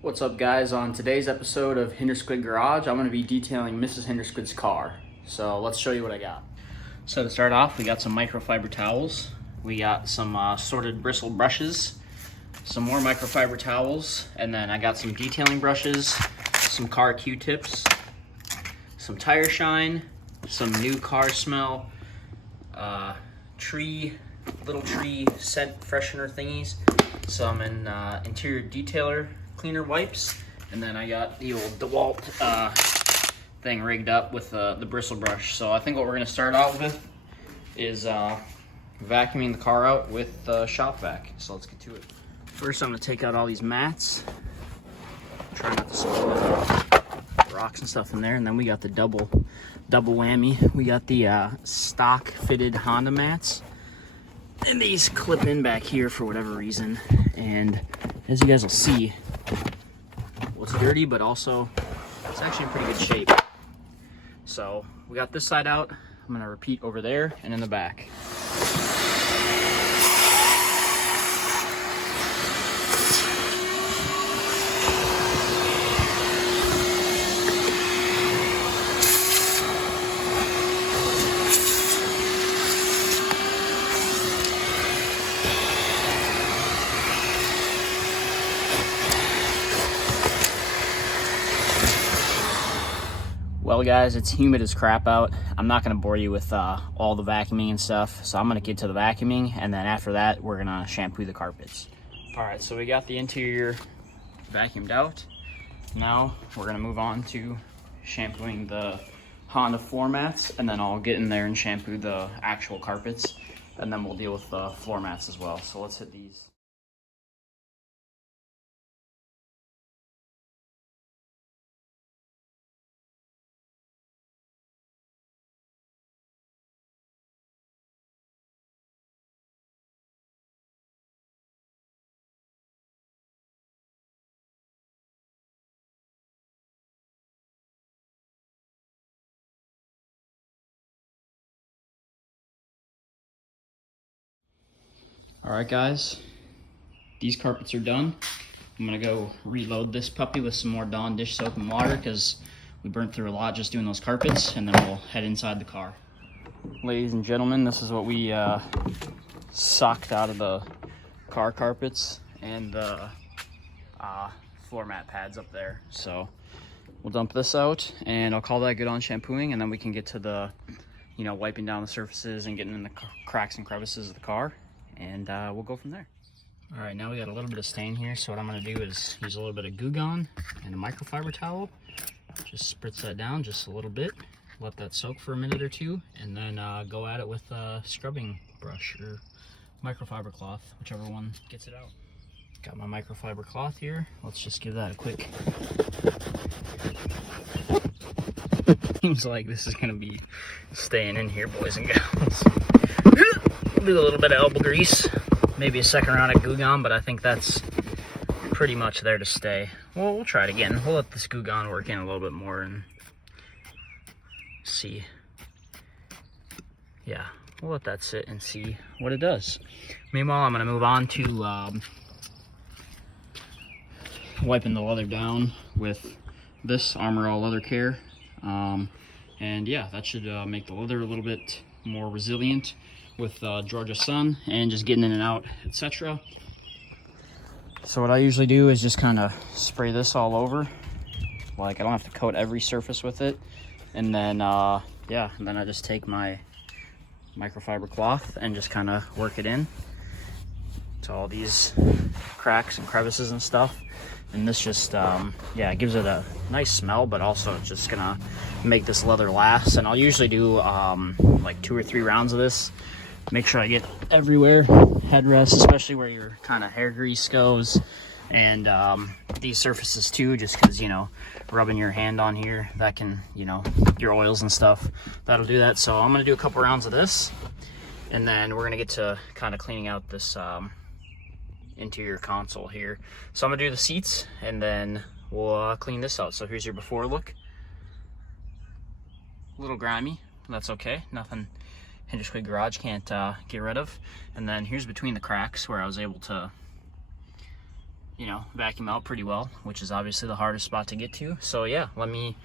What's up, guys? On today's episode of Hindersquid Garage, I'm going to be detailing Mrs. Hindersquid's car. So let's show you what I got. So to start off, we got some microfiber towels. We got some sorted bristle brushes, some more microfiber towels, and then I got some detailing brushes, some car Q-tips, some tire shine, some new car smell, little tree scent freshener thingies, some interior detailer cleaner wipes, and then I got the old DeWalt thing rigged up with the bristle brush. So I think what we're going to start out with is vacuuming the car out with shop vac. So let's get to it. First, I'm going to take out all these mats. Try not to spill rocks and stuff in there. And then we got the double whammy. We got the stock fitted Honda mats, and these clip in back here for whatever reason. And as you guys will see, well, it's dirty, but also it's actually in pretty good shape. So we got this side out. I'm gonna repeat over there and in the back. Well, guys, it's humid as crap out. I'm not going to bore you with all the vacuuming and stuff, so I'm going to get to the vacuuming, and then after that, we're going to shampoo the carpets. All right, so we got the interior vacuumed out. Now we're going to move on to shampooing the Honda floor mats, and then I'll get in there and shampoo the actual carpets, and then we'll deal with the floor mats as well. So let's hit these. All right, guys, these carpets are done. I'm gonna go reload this puppy with some more Dawn dish soap and water because we burnt through a lot just doing those carpets, and then we'll head inside the car. Ladies and gentlemen, this is what we socked out of the car carpets and the floor mat pads up there. So we'll dump this out, and I'll call that good on shampooing, and then we can get to the, wiping down the surfaces and getting in the cracks and crevices of the car, and we'll go from there. All right, now we got a little bit of stain here, so what I'm gonna do is use a little bit of Goo Gone and a microfiber towel. Just spritz that down just a little bit, let that soak for a minute or two, and then go at it with a scrubbing brush or microfiber cloth, whichever one gets it out. Got my microfiber cloth here. Let's just give that a quick. Seems like this is gonna be staying in here, boys and girls. Do a little bit of elbow grease, maybe a second round of Goo Gone, but I think that's pretty much there to stay. Well, we'll try it again. We'll let this Goo Gone work in a little bit more and see. Yeah, we'll let that sit and see what it does. Meanwhile, I'm gonna move on to wiping the leather down with this Armor All Leather Care. And yeah, that should make the leather a little bit more resilient with Georgia sun and just getting in and out, etc. So what I usually do is just kind of spray this all over. Like, I don't have to coat every surface with it. And then, yeah, and then I just take my microfiber cloth and just kind of work it in to all these cracks and crevices and stuff. And this just, yeah, it gives it a nice smell, but also it's just gonna make this leather last. And I'll usually do like 2 or 3 rounds of this. Make sure I get everywhere, headrest, especially where your kind of hair grease goes, and these surfaces too, just because, rubbing your hand on here, that can, your oils and stuff, that'll do that. So I'm gonna do a couple rounds of this, and then we're gonna get to kind of cleaning out this interior console here. So I'm gonna do the seats, and then we'll clean this out. So here's your before look. A little grimy, that's okay, nothing Hindersquid Garage can't get rid of. And then here's between the cracks where I was able to you know, vacuum out pretty well, which is obviously the hardest spot to get to. So yeah, let me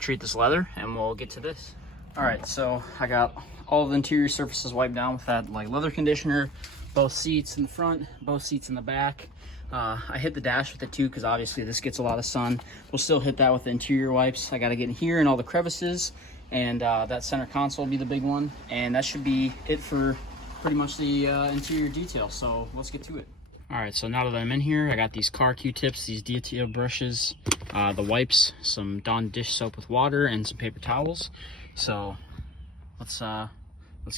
treat this leather and we'll get to this. All right, so I got all the interior surfaces wiped down with that like leather conditioner, both seats in the front, both seats in the back. I hit the dash with it too, because obviously this gets a lot of sun. We'll still hit that with the interior wipes. I got to get in here in all the crevices, and that center console will be the big one. And that should be it for pretty much the interior detail. So let's get to it. All right, so now that I'm in here, I got these car Q-tips, these detail brushes, the wipes, some Dawn dish soap with water, and some paper towels. So let's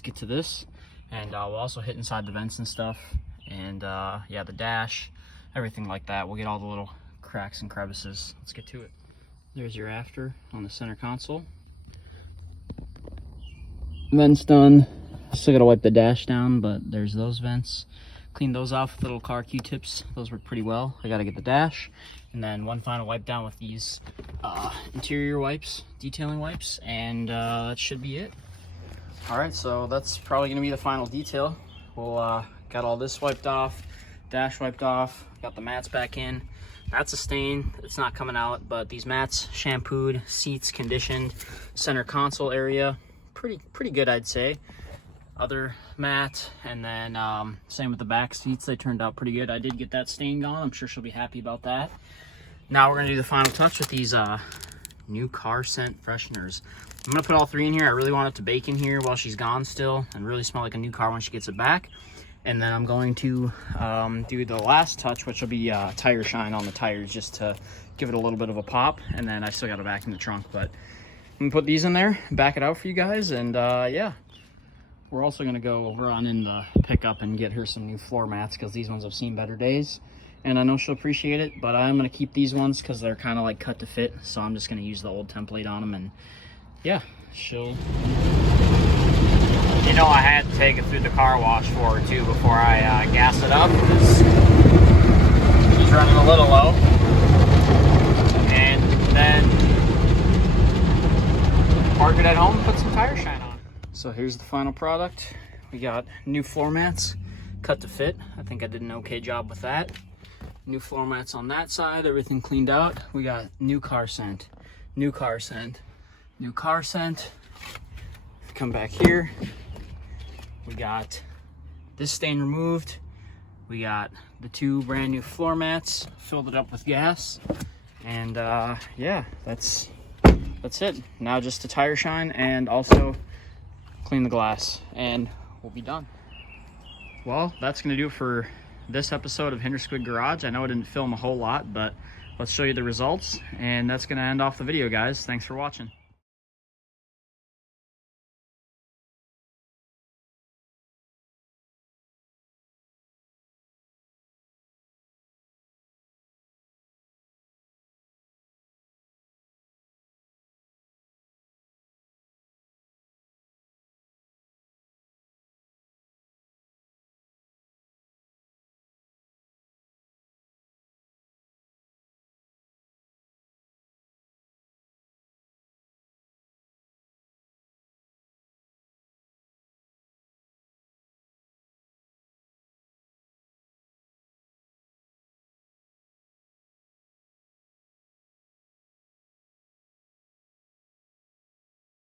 get to this, and we'll also hit inside the vents and stuff, and yeah, the dash, everything like that. We'll get all the little cracks and crevices. Let's get to it. There's your after on the center console. Vents done. Still gotta wipe the dash down, but there's those vents. Clean those off with little car Q-tips. Those work pretty well. I gotta get the dash, and then one final wipe down with these interior wipes, detailing wipes, and that should be it. All right, so that's probably gonna be the final detail. We'll got all this wiped off, dash wiped off, got the mats back in. That's a stain, it's not coming out, but these mats shampooed, seats conditioned, center console area, pretty good, I'd say. Other mat, and then same with the back seats, they turned out pretty good. I did get that stain gone. I'm sure she'll be happy about that. Now we're gonna do the final touch with these new car scent fresheners. I'm gonna put all three in here. I really want it to bake in here while she's gone still and really smell like a new car when she gets it back. And then I'm going to do the last touch, which will be tire shine on the tires, just to give it a little bit of a pop. And then I still got it back in the trunk, but I'm gonna put these in there, back it out for you guys, and yeah. We're also gonna go over on in the pickup and get her some new floor mats, because these ones have seen better days. And I know she'll appreciate it, but I'm gonna keep these ones because they're kind of like cut to fit. So I'm just gonna use the old template on them, and yeah, she'll... You know, I had to take it through the car wash for her too before I gas it up, because she's running a little low. And then park it at home and put some tire shine on. So here's the final product. We got new floor mats, cut to fit. I think I did an okay job with that. New floor mats on that side, everything cleaned out. We got new car scent, new car scent, new car scent. Come back here. We got this stain removed. We got the two brand new floor mats, filled it up with gas. And yeah, that's it. Now just a tire shine and also clean the glass, and we'll be done. Well, that's gonna do it for this episode of Hindersquid Garage. I know I didn't film a whole lot, but let's show you the results, and that's gonna end off the video, guys. Thanks for watching.